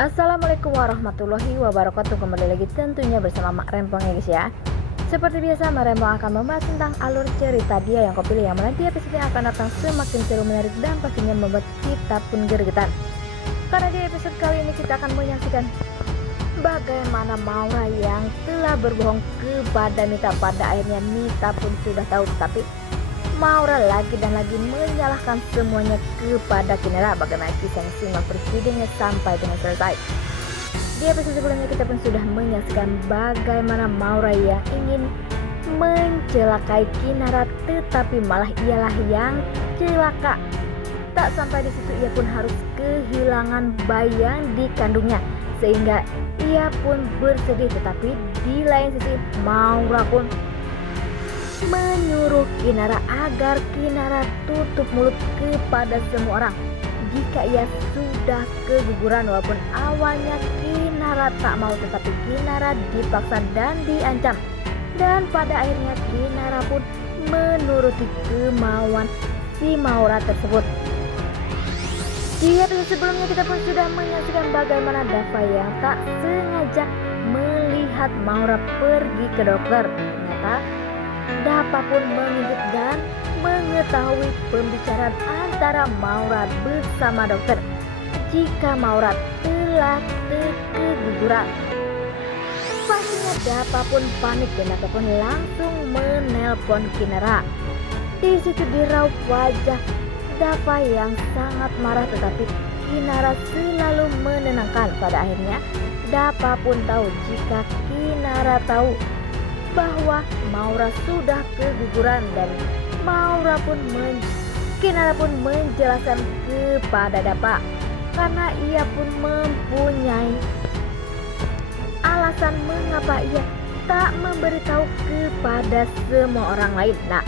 Assalamualaikum warahmatullahi wabarakatuh. Kembali lagi tentunya bersama Mak Rempong ya guys ya. Seperti biasa Mak Rempong akan membahas tentang alur cerita dia yang kau pilih, yang mana di episode yang akan datang semakin seru, menarik, dan pastinya membuat kita pun gregetan. Karena di episode kali ini kita akan menyaksikan bagaimana Maura yang telah berbohong kepada Mita. Pada akhirnya Mita pun sudah tahu, tapi Maura lagi dan lagi menyalahkan semuanya kepada Kinara. Bagaimana kisah yang simak videonya sampai dengan selesai. Di episode sebelumnya kita pun sudah menyaksikan bagaimana Maura yang ingin mencelakai Kinara, tetapi malah ialah yang celaka. Tak sampai di situ, ia pun harus kehilangan bayi yang dikandungnya, sehingga ia pun bersedih. Tetapi di lain sisi Maura pun menyuruh Kinara agar Kinara tutup mulut kepada semua orang jika ia sudah keguguran. Walaupun awalnya Kinara tak mau, tetapi Kinara dipaksa dan diancam, dan pada akhirnya Kinara pun menuruti kemauan si Maura tersebut. Di episode sebelumnya kita pun sudah menyaksikan bagaimana Dava yang tak sengaja melihat Maura pergi ke dokter. Ternyata Dava pun mengintip dan mengetahui pembicaraan antara Maura bersama dokter jika Maura telah keguguran. Pastinya Dava pun panik dan Dava pun langsung menelpon Kinara. Di situ diraup wajah Dava yang sangat marah, tetapi Kinara selalu menenangkan. Pada akhirnya Dava pun tahu jika Kinara tahu bahwa Maura sudah keguguran, dan Kinara pun menjelaskan kepada Dava karena ia pun mempunyai alasan mengapa ia tak memberitahu kepada semua orang lain. Nah,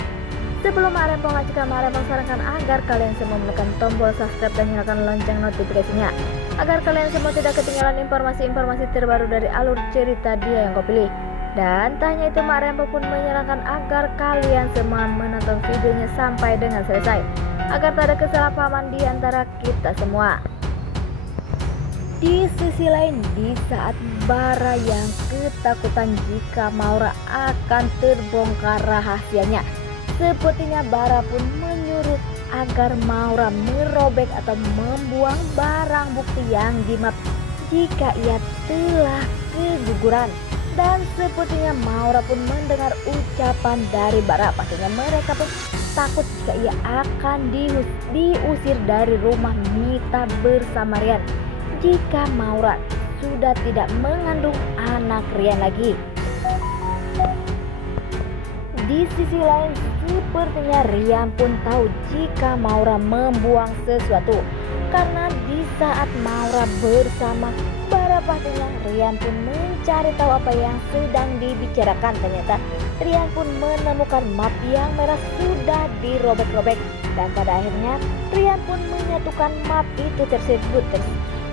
sebelum Mak Rempong lanjutkan, Mak Rempong sarankan agar kalian semua menekan tombol subscribe dan nyalakan lonceng notifikasinya agar kalian semua tidak ketinggalan informasi-informasi terbaru dari alur cerita dia yang kau pilih. Dan tak hanya itu, Mak Rempong pun menyarankan agar kalian semua menonton videonya sampai dengan selesai agar tak ada kesalahpahaman di antara kita semua. Di sisi lain, di saat Bara yang ketakutan jika Maura akan terbongkar rahasianya, sepertinya Bara pun menyuruh agar Maura merobek atau membuang barang bukti yang dimap jika ia telah keguguran. Dan sepertinya Maura pun mendengar ucapan dari Bara. Pastinya mereka pun takut jika ia akan diusir dari rumah Mita bersama Rian jika Maura sudah tidak mengandung anak Rian lagi. Di sisi lain, sepertinya Rian pun tahu jika Maura membuang sesuatu, karena di saat Maura bersama Bara pastinya Rian pun mencari tahu apa yang sedang dibicarakan. Ternyata Rian pun menemukan map yang merah sudah dirobek-robek, dan pada akhirnya Rian pun menyatukan map itu tersebut.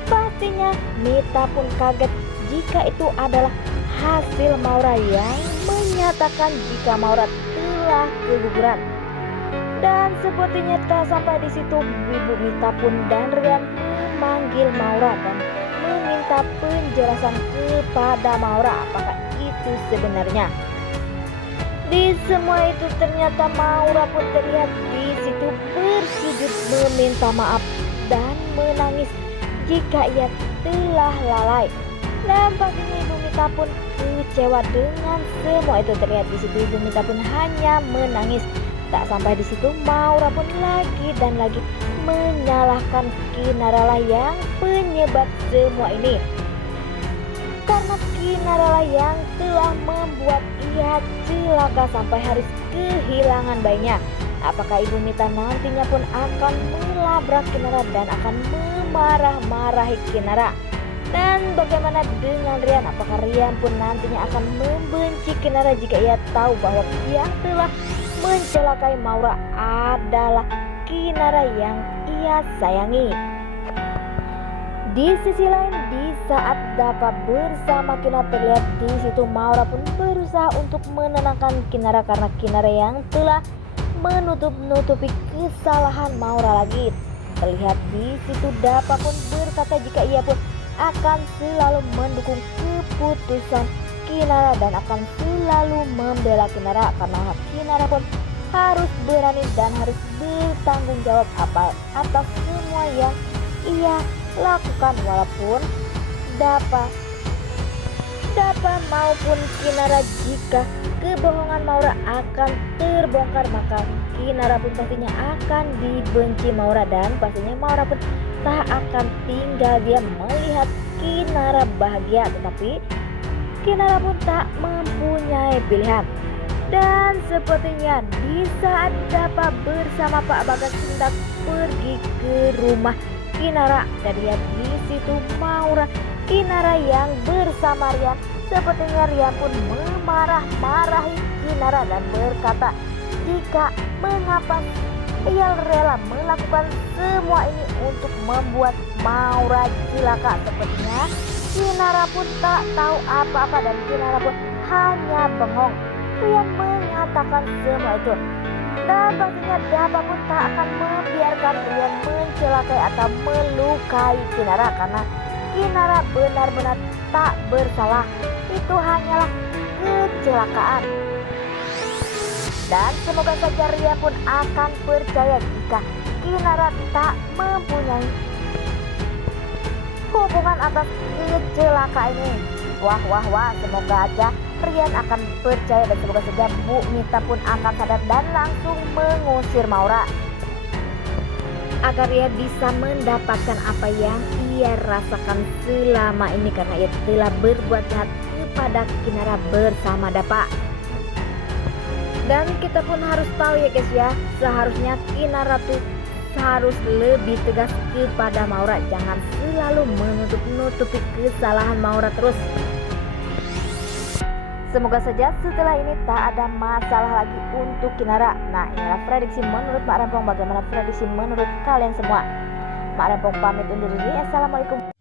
Pastinya Mita pun kaget jika itu adalah hasil Maura yang menyatakan jika Maura telah keguguran. Dan sepertinya tak sampai di situ, Ibu Mita pun dan Rian memanggil Maura dan meminta penjelasan kepada Maura apakah itu sebenarnya. Di semua itu ternyata Maura pun terlihat di situ bersujud meminta maaf dan menangis jika ia telah lalai. Dan pastinya Ibu Mita pun kecewa dengan semua itu. Terlihat di situ Ibu Mita pun hanya menangis. Tak sampai di situ, Maura pun lagi dan lagi menyalahkan Kinara lah yang penyebab semua ini, karena Kinara lah yang telah membuat ia celaka sampai harus kehilangan bayinya. Apakah Ibu Mita nantinya pun akan melabrak Kinara dan akan memarah-marahi Kinara? Dan bagaimana dengan Rian? Apakah Rian pun nantinya akan membenci Kinara jika ia tahu bahwa yang telah mencelakai Maura adalah Kinara yang ia sayangi? Di sisi lain, di saat Dava bersama Kinara, terlihat di situ Maura pun berusaha untuk menenangkan Kinara karena Kinara yang telah menutupi kesalahan Maura lagi. Terlihat di situ Dava pun berkata jika ia pun akan selalu mendukung keputusan Kinara dan akan selalu membela Kinara, karena Kinara pun harus berani dan harus bertanggung jawab atas semua yang ia lakukan, walaupun Dapa maupun Kinara. Jika kebohongan Maura akan terbongkar, maka Kinara pun pastinya akan dibenci Maura, dan pastinya Maura pun tak akan tinggal diam melihat Kinara bahagia. Tetapi Kinara pun tak mempunyai pilihan, dan sepertinya di saat Dapa bersama Pak Bagas hendak pergi ke rumah Kinara, dan lihat di situ Kinara yang bersama Rian. Sepertinya Rian pun marahi Kinara dan berkata, jika mengapa ia rela melakukan semua ini untuk membuat Maura celaka. Sepertinya Kinara pun tak tahu apa-apa dan Kinara pun hanya bengong. Rian mengatakan semua itu, dan pastinya Dapa pun tak akan membiarkan Rian mencelakai atau melukai Kinara, karena Kinara benar-benar tak bersalah. Itu hanyalah kecelakaan. Dan semoga saja Rian pun akan percaya jika Kinara tak mempunyai hubungan atas kecelakaan ini. Wah, semoga aja Rian akan percaya, dan semoga saja Bu Mita pun akan sadar dan langsung mengusir Maura, agar ia bisa mendapatkan apa yang ia rasakan selama ini, karena ia telah berbuat jahat kepada Kinara bersama Dapa. Dan kita pun harus tahu ya guys ya, seharusnya Kinara tuh harus lebih tegas kepada Maura, jangan selalu menutupi kesalahan Maura terus. Semoga saja setelah ini tak ada masalah lagi untuk Kinara. Nah, inilah prediksi menurut Mak Rempong. Bagaimana prediksi menurut kalian semua? Mak Rempong pamit undur diri. Assalamualaikum.